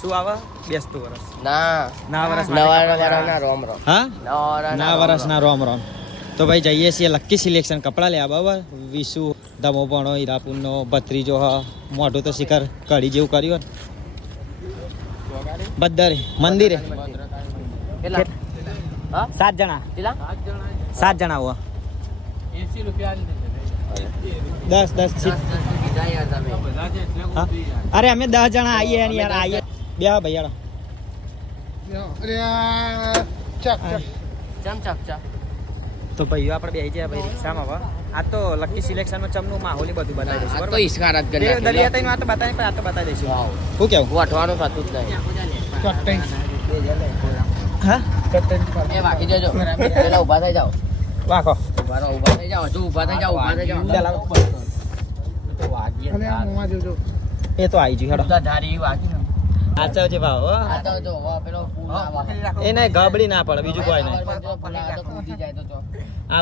શું આવે બેસતું વરસ ના ના વરસ નવા રોમ રોમ હા ના વર્ષના રોમ રોમ તો ભાઈ જઈએ છીએ લક્કી સિલેક્શન કપડાં લેવા બરાબર વિશુ ધમો ભણો હીરાપુરનો ભત્રીજો હ મોઢું તો શિખર કઢી જેવું કર્યું બધરે મંદિરે સાત જણા સાત જણા હો દસ દસ? અરે અમે દસ જણા આવીએ યાર આવીએ બે ભાઈ યાર ચક ચક તો ભાઈઓ આપણે બેસી જાય ભાઈ રિક્ષામાં હવે આ તો લકી સિલેક્શનમાં ચમનું માહોલ બધું બતાવી દઈશું બરાબર? ઈસ્કાર જ કરી દરિયા. તઈને આ તો બતાવી પણ આ તો બતાવી દઈશું. વાવ. શું કેવું? ગોઠવાનું થતું જ નહીં. હા? એ વાગી જજો. પેલા ઊભા થઈ જાઓ. વાખો ઊભા રહો ઊભા થઈ જાઓ. જો ઊભા થઈ જાઓ ઊભા થઈ જાઓ. તો વાગી એ તો આવી ગયું હેડો. ધારી વાગી આચવ ભાવ હો. જો પેલો ફૂલ ના એ નહીં ગબડી ના પડે બીજું કોઈ નહીં. આ તો કૂદી જાય તો જો.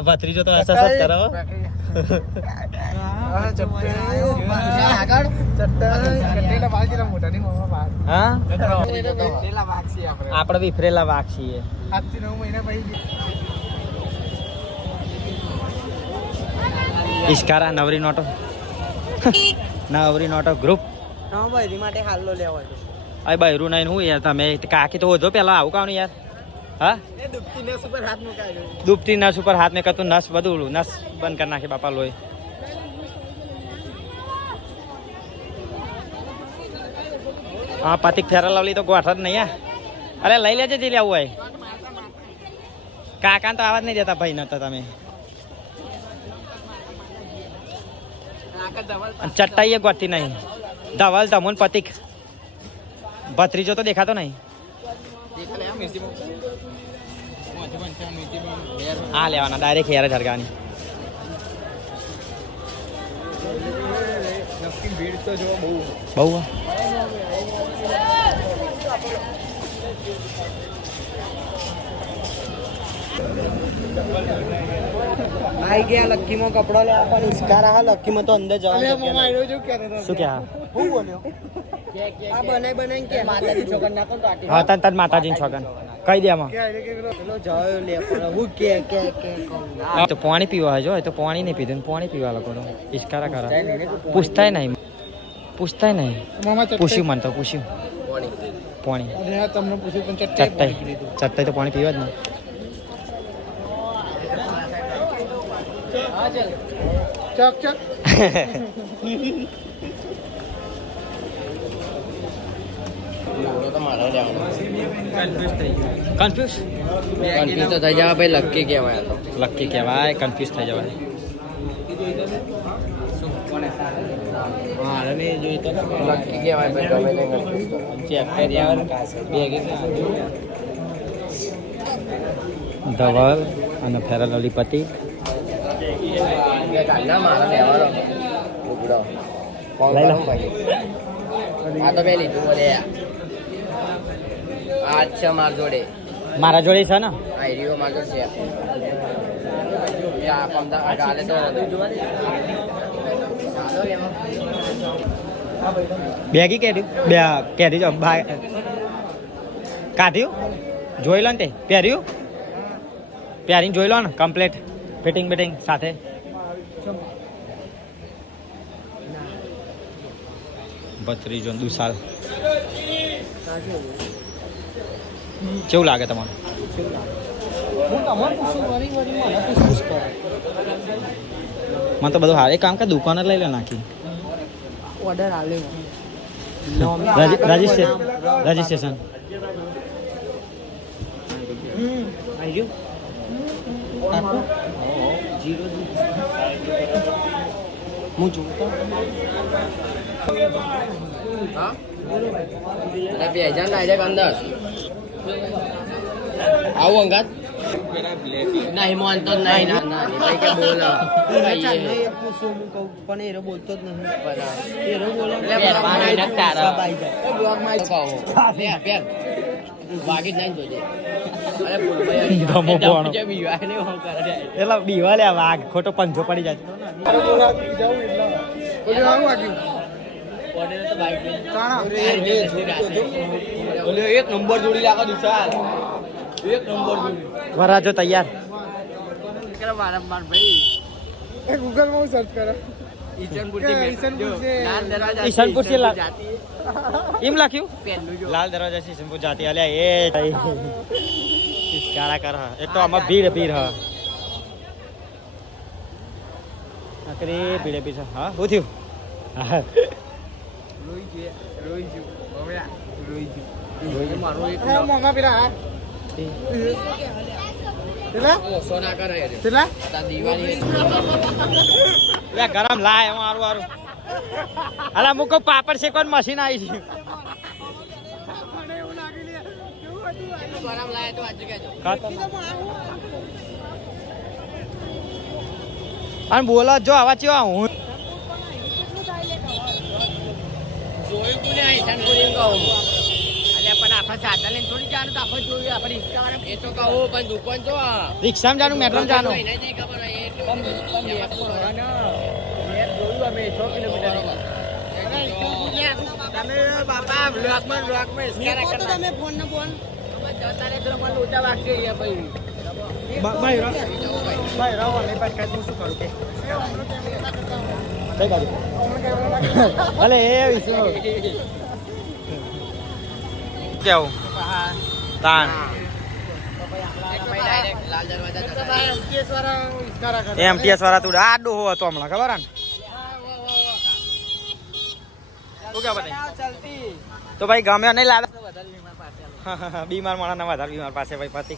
ભત્રીજો તો અસસ જ કરો આપડે આગળ. હા? ત્રીજો આપણે. વિફરેલા વાઘ છીએ. ઈશ્કારા નવરી નોટો. નવરી નોટો ગ્રુપ માટે હાલો લેવો અરે બૈરું નહીં હું યાર તમે કાકી તો પેલા આવું કાનું યાર. હા? દુપતી નસ ઉપર હાથ ને કરતું નસ બધું નસ બંધ કરી નાખી બાપા લોહી. હા પતિક ફેરા લાવલી તો ગોઠ જ નહીં અરે લઈ લેજે જે લેવું હોય. કાકા તો આવાજ નહીં દેતા ભાઈ નતા તમે. અને ચટ્ટાઈ એ ગોઠતી નહીં. ધવલ ધમુન પતિક. ભત્રીજો તો દેખાતો નહીં. આ લેવાના ડાયરેક્ટ હેર ઝરગાની બહુ. આઈ ગયા લક્કીમાં કપડો લેવા પણ ઇસ્કાર આ લક્કીમાં તો અંદર જવા શું કે હા આ બનાઈ બનાઈ કે? માતાજી છોકર નાખો તો આટી હા તન તન માતાજી છોકન કહી દે આમાં. પેલો જયો લે પણ હું કે કે કે તો પાણી પીવા હજો તો પાણી નહીં પીધું પાણી પીવા લોકો તો ઇસ્કારા કરા. પૂછતાય નહીં પૂછતાય નહીં. પૂછ્યું મને તો પૂછ્યું. પાણી. તમને પૂછ્યું પણ ચટ્ટાઈ ચટ્ટાઈ તો પાણી પીવા જ ને ચક ચક. કન્ફ્યુઝ કન્ફ્યુઝ તો થઈ જવા ભાઈ લક્કી કહેવાય તો. લક્કી કહેવાય કન્ફ્યુઝ થઈ જવાય. લક્કી કહેવાય ભાઈ ગમે તે ધવલ અને ફેરલ અલી પતિ લઈ લો. આ તો મેં લીધું આ છે માર જોડે. મારા જોડે છે ને? આ માર જોડે છે. આ પંદર આ ગાલે તો બેગી કેરી બે કેરી જો બા કાઢ્યું? જોઈ લો ને તે. પહેર્યું? પહેરીને જોઈ લો ને. કમ્પ્લીટ ફિટિંગ બિટિંગ સાથે. બત્રીજો ને દુસાલ. કેવું લાગે તમારું મને તો બધું હારે કામ કે દુકાન જ લઈ લે નાખી. ઓર્ડર આવે રજિસ્ટ્રેશન રજિસ્ટ્રેશન હું જોતો હા? અરે બે હજાર ના હજાર અંદર આવું અંગાત નહીં માનતો જ નહીં ના ના ભાઈ કે બોલ પણ એરો બોલતો જ નહીં એરો બોલે. વાગી જ નહીં જોજે. એટલે વાઘ ખોટો પંજો પડી જાય એક નંબર જોડી લાગો વિશાલ એક નંબર જોડી વરાજો તૈયાર વારંવાર ભાઈ ગૂગલમાં સર્ચ કરો ઈશનપુર છે. ઈશનપુર એમ લખ્યું? લાલ દરવાજા છે શંભુ જાતિ અલ્યા એ કાળા કર એક તો આમાં ભીડ ભીડ હા. નકરી ભીડે ભીડ હા. શું થયું? હા. રોઈ જોઈએ રોઈ હવે રોઈ મારો એક મોંઘા પેલા ગરમ લાય હારું અલા મુકો પાપડ શેકવાની મશીન આવી છે. ગરમ લાય તો આજે કહેજો અને બોલો જો આવા ચેવા હું જોયું એમ કહું અલ્યા પણ આપણે સાધન લઈને થોડી જવાનું તો આપણે જોયું આપણે રિક્ષાવાળા એ તો કહું પણ દુકાન જો આ રિક્ષામાં જાનું એને નહીં ખબર તો જોયું અમે છ કિલોમીટર બાપા બ્લોકમાં બ્લોકમાં તમે ફોન ને. ફોન જતા રહે તો મને લોચા વાગશે અહીંયા ભાઈ કઈ બાજુ અલે એ વિશે કેવું તાન લાલ દરવાજા જતા રહે. MTS વાળા ઈસ્કારા કરે. એમટીએસ વાળા તું આડો હો હતો હમણાં ખબર ને કે તો ભાઈ ગમે નહીં લાવે. બીમાર માણસ ના વધારે બીમાર પાસે ભાઈ પતિ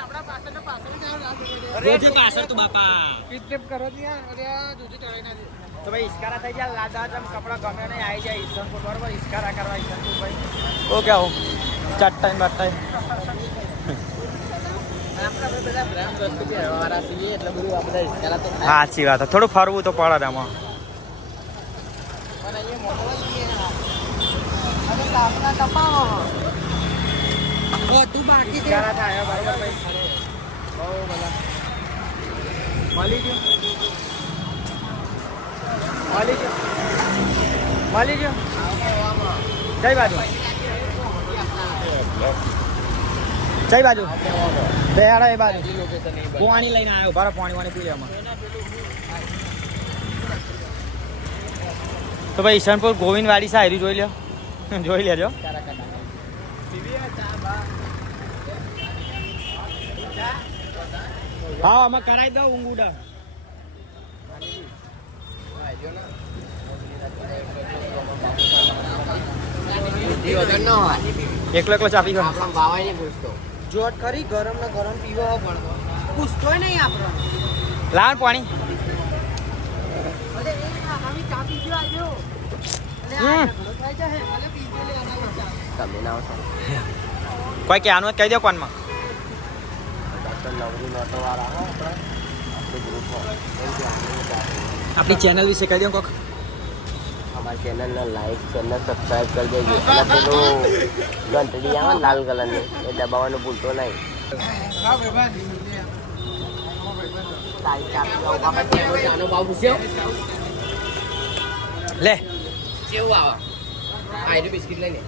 આપણા પાછળ ને પાછળ જ આવો લાગે. રોજી પાછળ તું બાપા કિડનેપ કરો ને અરે આ ચડાઈ ના તો ભાઈ ઇસ્કારા થઈ જાય લાદા જમ કપડા ગમે નહીં આવી જાય ઈસનપુર બરોબર ઇસ્કારા કરવા ઈસનપુર ભાઈ. ઓકે કેવું ચટ્ટાઈ બટ્ટાઈ આપણે હવે બધા બ્રાન્ડ વસ્તુ પહેરવાવાળા છીએ એટલે બધું આ બધા ઇસ્કારા તો થાય. સાચી વાત થોડું ફરવું તો પડે આમાં. પણ ટપાવો. બધું બાકી છે થાય મળી ગયો મળી ગયો મળી બાજુ જય બાજુ બેહાડા એ બાજુ પાણી લઈને આવ્યો બરાબર પાણી વાણી પી લેવામાં તો ભાઈ ઈશનપુર ગોવિંદવાડી સાહેરી જોઈ લ્યો જોઈ લેજો હા અમે કરાવી દઉં ઊંઘ ઉડે એકલો એકલો ચાપી ગયો આપણો નહીં પૂછતો જોટ કરી ગરમ ને ગરમ પીવો પણ. પૂછતો નહીં આપણો લાવ પાણી. કોઈ કે આનું જ કહી દો કોનમાં. આપણે ચેનલ વિશે કહી દો કોક. અમારી ચેનલને લાઈક ચેનલ સબસ્ક્રાઈબ કરી દેજો. અને પેલું ઘંટડી આવે લાલ કલરની એ દબાવવાનું ભૂલતો નહીં. લે. જેવું આવે. બિસ્કિટ લઈને.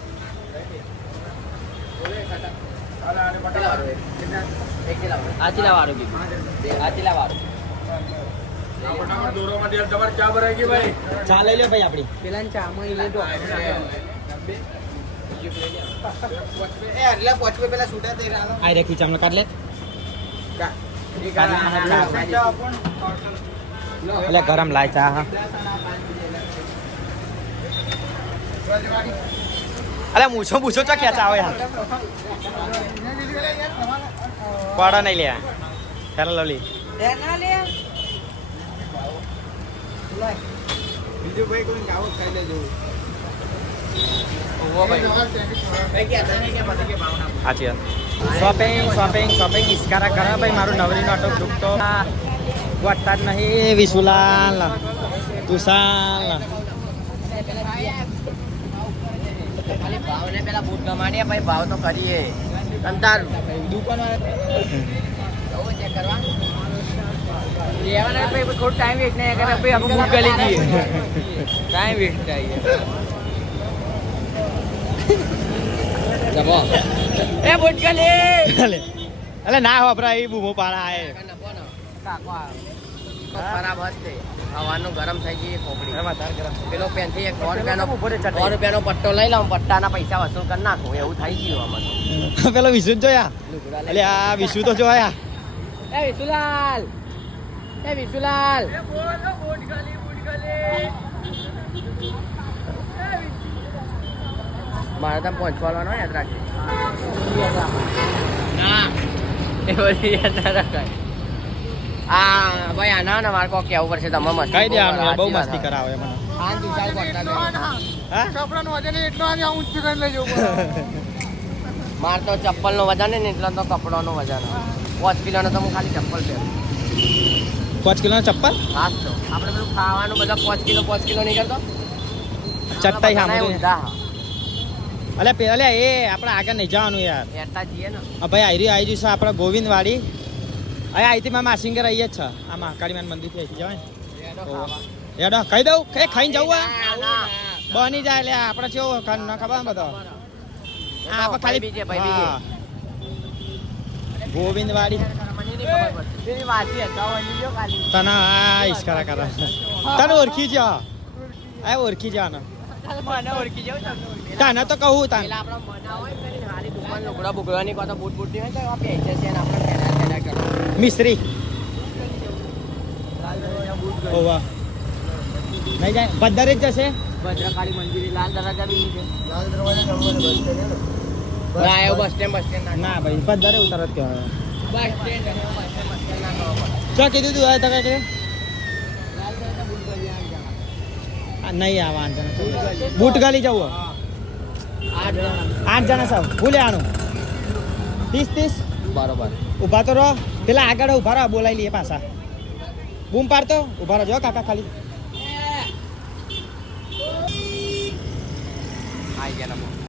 આ ચીલા વાળું કીધું આ વાળું ચા લઈ લો ભાઈ આપણી પેલા ચામાં એ લેતો પેલા છૂટા થઈ રહ્યા આ રેખી ચામનો કાઢ લે એટલે ગરમ લાય ચા, હા. અલે મૂછો મૂછો ચો ખેંચા આવે યાર? પાડા નહીં લે ચાલો લવલી બીજું ભાઈ કોઈ ગાવો ખાઈ લેજો. સાચી શોપિંગ શોપિંગ શોપિંગ ઇસ્કારા કરે ભાઈ મારું નવરી નોટો દુખતો વટતા જ નહીં વિશુલાલ તુષાલ ભાવને પેલા બૂટ ગમાડીએ ભાઈ ભાવ તો કરીએ. કંટાળું. દુકાન કરવા લેવાના પછી થોડો ટાઈમ વેસ્ટ નહીં કરે પછી આપણે બુક કરી દઈએ ટાઈમ વેસ્ટ થાય જબો એ બુટ કરી અલે ના વાપરા એ બૂમો આય બરાબર હશે હવાનું ગરમ થઈ ગઈ ખોપડી. પેલો પેનથી એક સો રૂપિયાનો સો રૂપિયાનો પટ્ટો લઈ લઉં પટ્ટાના પૈસા વસૂલ કરી નાખું. એવું થઈ ગયું તો. પેલો વિશુ જોયા? અલે આ વિશુ તો જોયા. એ વિશુલાલ! એ વિશુલાલ! મારે તમે પહોંચવાનો યાદ રાખજે. ના. એ બધી યાદ ના રખાય આ ભાઈ આના ને મારે કોક પડશે તમે મસ્તી કઈ બહુ હા. માર તો ચપ્પલનું વજન ને એટલે તો કપડો નું વજન પાંચ કિલો નો તો હું ખાલી ચપ્પલ પહેરું. પાંચ કિલો ચપ્પલ? હાસ તો. આપણે પેલું ખાવાનું બધા પાંચ કિલો પાંચ કિલો નહીં કરતો? ચટ્ટાઈ આપણે સામે અલે પે એ આપણે આગળ નહીં જવાનું યાર. ભાઈ આયરી આવી જશે આપણે ગોવિંદવાડી અહીંયા અહીંથી માં માસિંગર આવીએ જ છે આ મહાકાળીમાન મંદિરથી અહીંથી જવાય ને. યાડો કહી દઉં કે ખાઈને જવું. બની જાય એટલે આપણે કેવો ન ખબર ને બધો આપણે ખાલી બીજે, ભાઈ બીજે. ગોવિંદવાડી. તને આ ઈશ્કરા કરે તને ઓળખી જ આ ઓળખી જ. તને તો કહું તને પેલા મના હોય ને હારી દુકાન લુગડા બુગડાની કાં તો બૂટ બૂટની હોય તો એવા છે આપણે મિસ્ત્રી. ઓવા નહીં જાય? ભદ્દારે જ જશે? ભદ્રકાળી મંદિર લાલ દરવાજા બી છે. ના એવું બસ સ્ટેન્ડ બસ સ્ટેન્ડ ના ભાઈ ભદ્દારે ઉતરત કહેવાય. બસ સ્ટેન્ડ બસ સ્ટેન્ડ ના ચા કીધું તું આ તકે કે? લાલ દરવાજા બુટ ગલી આ જણા. આ નહીં આવવાનું બૂટ ગાલી જવું આ જણા. આઠ જણા સાવ. ભૂલે આનું. ત્રીસ ત્રીસ? બરોબર. ઊભા તો રહો. પેલા આગળ ઊભા રહો બોલાવી લઈએ પાછા. બૂમ પાડતો, ઊભા રહો. જો કાકા ખાલી.